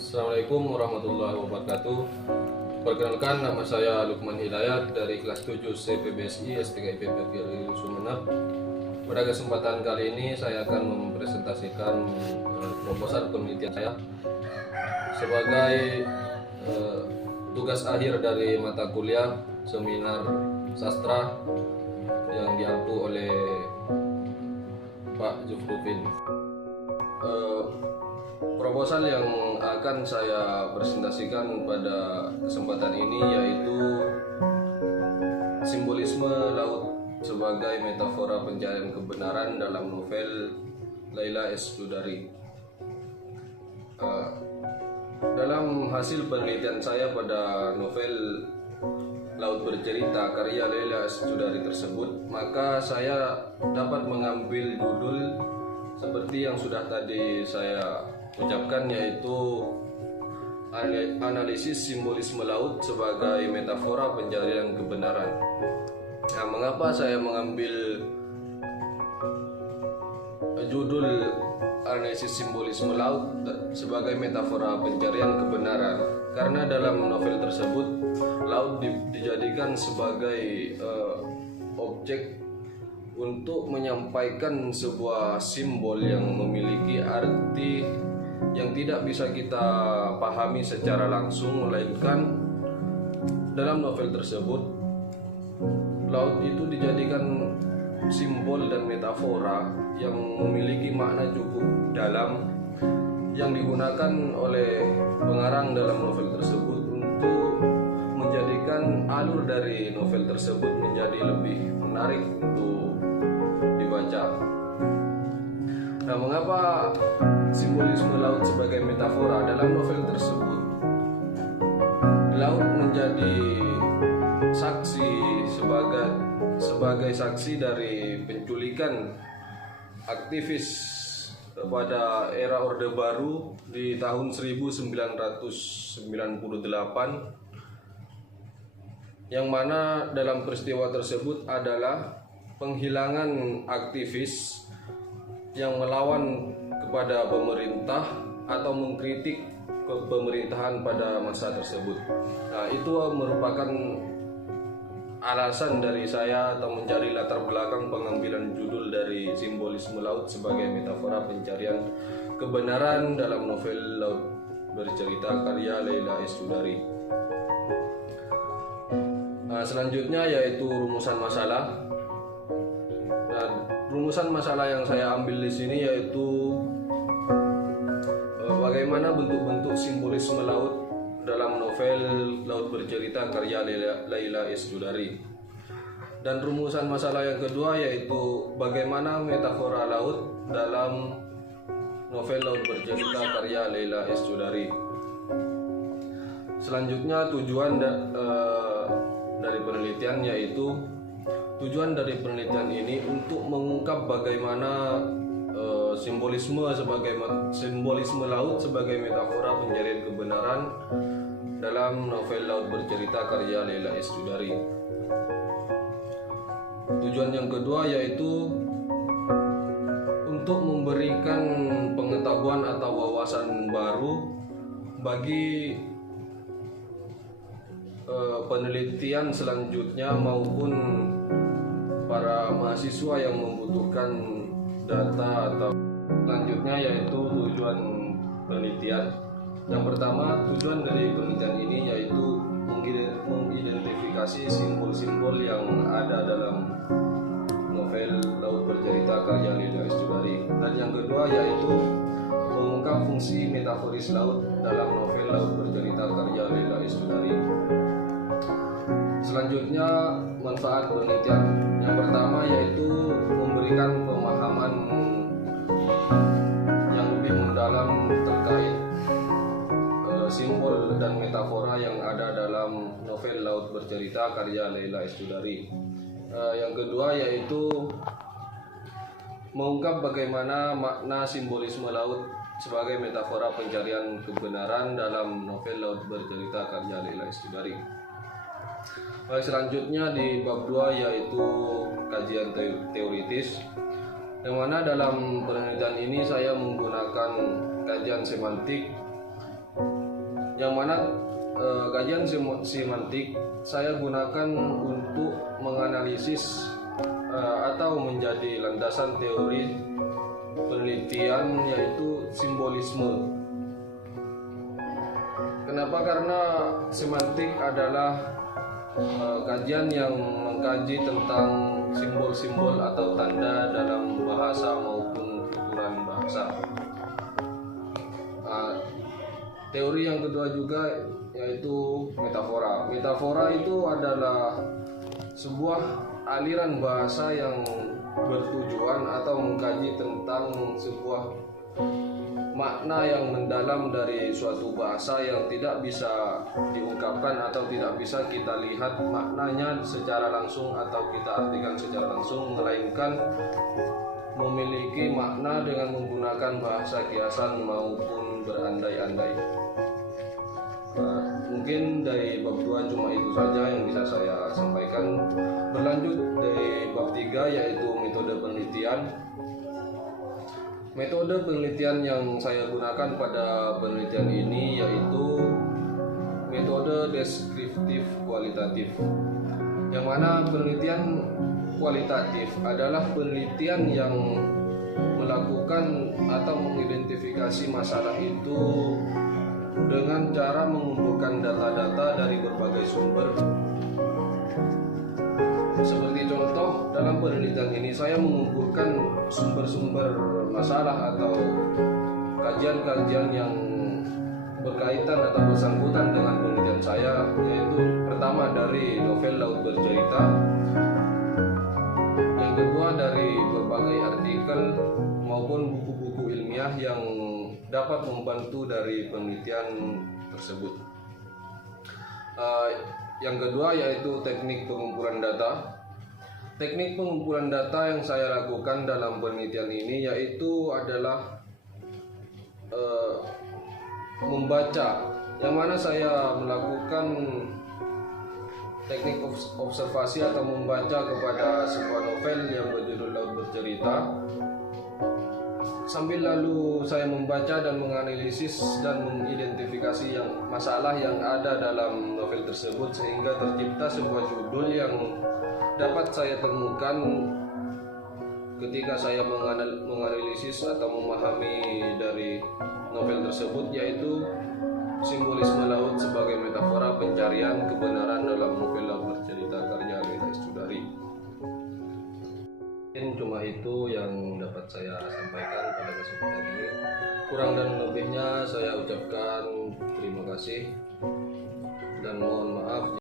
Assalamualaikum warahmatullahi wabarakatuh. Perkenalkan, nama saya Lukman Hidayat dari kelas 7 CPBSI S3 IPB Sumeneb. Pada kesempatan kali ini saya akan mempresentasikan proposal penelitian saya sebagai tugas akhir dari mata kuliah seminar sastra yang diampu oleh Pak Jufrufin. Proposal yang akan saya presentasikan pada kesempatan ini yaitu simbolisme laut sebagai metafora pencarian kebenaran dalam novel Laila S. Chudari. Dalam hasil penelitian saya pada novel Laut Bercerita karya Laila S. Chudari tersebut, maka saya dapat mengambil judul seperti yang sudah tadi saya ucapkan, yaitu analisis simbolisme laut sebagai metafora pencarian kebenaran. Nah, mengapa saya mengambil judul analisis simbolisme laut sebagai metafora pencarian kebenaran? Karena dalam novel tersebut laut dijadikan sebagai objek untuk menyampaikan sebuah simbol yang memiliki arti yang tidak bisa kita pahami secara langsung, melainkan dalam novel tersebut laut itu dijadikan simbol dan metafora yang memiliki makna cukup dalam yang digunakan oleh pengarang dalam novel tersebut untuk menjadikan alur dari novel tersebut menjadi lebih menarik untuk dibaca. Nah, mengapa simbolisme laut sebagai metafora? Dalam novel tersebut laut menjadi saksi sebagai saksi dari penculikan aktivis pada era Orde Baru di tahun 1998, yang mana dalam peristiwa tersebut adalah penghilangan aktivis yang melawan kepada pemerintah atau mengkritik ke pemerintahan pada masa tersebut. Nah, itu merupakan alasan dari saya atau mencari latar belakang pengambilan judul dari simbolisme laut sebagai metafora pencarian kebenaran dalam novel Laut Bercerita karya Laila S. Chudari. Nah, selanjutnya yaitu rumusan masalah. Nah, rumusan masalah yang saya ambil di sini yaitu bagaimana bentuk-bentuk simbolisme laut dalam novel Laut Bercerita karya Laila S. Chudari. Dan rumusan masalah yang kedua yaitu bagaimana metafora laut dalam novel Laut Bercerita karya Laila S. Chudari. Selanjutnya tujuan dari penelitian, yaitu tujuan dari penelitian ini untuk mengungkap bagaimana simbolisme laut sebagai metafora pencarian kebenaran dalam novel Laut Bercerita karya Laila S. Chudari. Tujuan yang kedua yaitu untuk memberikan pengetahuan atau wawasan baru bagi penelitian selanjutnya maupun para mahasiswa yang membutuhkan data atau selanjutnya, yaitu tujuan penelitian. Yang pertama, tujuan dari penelitian ini yaitu mengidentifikasi simbol-simbol yang ada dalam novel Laut Bercerita karya Laila S. Chudari. Dan yang kedua yaitu mengungkap fungsi metaforis laut dalam novel Laut Bercerita karya Laila S. Chudari. Selanjutnya, manfaat penelitian. Yang pertama yaitu memberikan pemahaman yang lebih mendalam terkait simbol dan metafora yang ada dalam novel Laut Bercerita karya Laila S. Chudari. Yang kedua yaitu mengungkap bagaimana makna simbolisme laut sebagai metafora pencarian kebenaran dalam novel Laut Bercerita karya Laila S. Chudari. Baik, selanjutnya di bab 2 yaitu kajian teoritis, yang mana dalam penelitian ini saya menggunakan kajian semantik yang mana kajian semantik saya gunakan untuk menganalisis atau menjadi landasan teori penelitian, yaitu simbolisme. Kenapa? Karena semantik adalah kajian yang mengkaji tentang simbol-simbol atau tanda dalam bahasa maupun tuturan bahasa. Teori yang kedua juga yaitu metafora. Metafora itu adalah sebuah aliran bahasa yang bertujuan atau mengkaji tentang sebuah makna yang mendalam dari suatu bahasa yang tidak bisa diungkapkan atau tidak bisa kita lihat maknanya secara langsung atau kita artikan secara langsung, melainkan memiliki makna dengan menggunakan bahasa kiasan maupun berandai-andai. Mungkin dari bab 2 cuma itu saja yang bisa saya sampaikan. Berlanjut dari bab 3 yaitu metode penelitian. Metode penelitian yang saya gunakan pada penelitian ini yaitu metode deskriptif kualitatif, yang mana penelitian kualitatif adalah penelitian yang melakukan atau mengidentifikasi masalah itu dengan cara mengumpulkan data-data dari berbagai sumber. Seperti contoh, dalam penelitian ini saya mengumpulkan sumber-sumber masalah atau kajian-kajian yang berkaitan atau bersangkutan dengan penelitian saya, yaitu pertama dari novel Laut Bercerita, yang kedua dari berbagai artikel maupun buku-buku ilmiah yang dapat membantu dari penelitian tersebut. Yang kedua yaitu teknik pengumpulan data. Teknik pengumpulan data yang saya lakukan dalam penelitian ini yaitu adalah membaca, yang mana saya melakukan teknik observasi atau membaca kepada sebuah novel yang berjudul Laut Bercerita. Sambil lalu saya membaca dan menganalisis dan mengidentifikasi masalah yang ada dalam novel tersebut, sehingga tercipta sebuah judul yang dapat saya temukan ketika saya menganalisis atau memahami dari novel tersebut, yaitu simbolisme laut sebagai metafora pencarian kebenaran dalam novel Laut Bercerita karya Laila S. Chudari. Cuma itu yang dapat saya sampaikan pada kesempatan ini. Kurang dan lebihnya saya ucapkan terima kasih.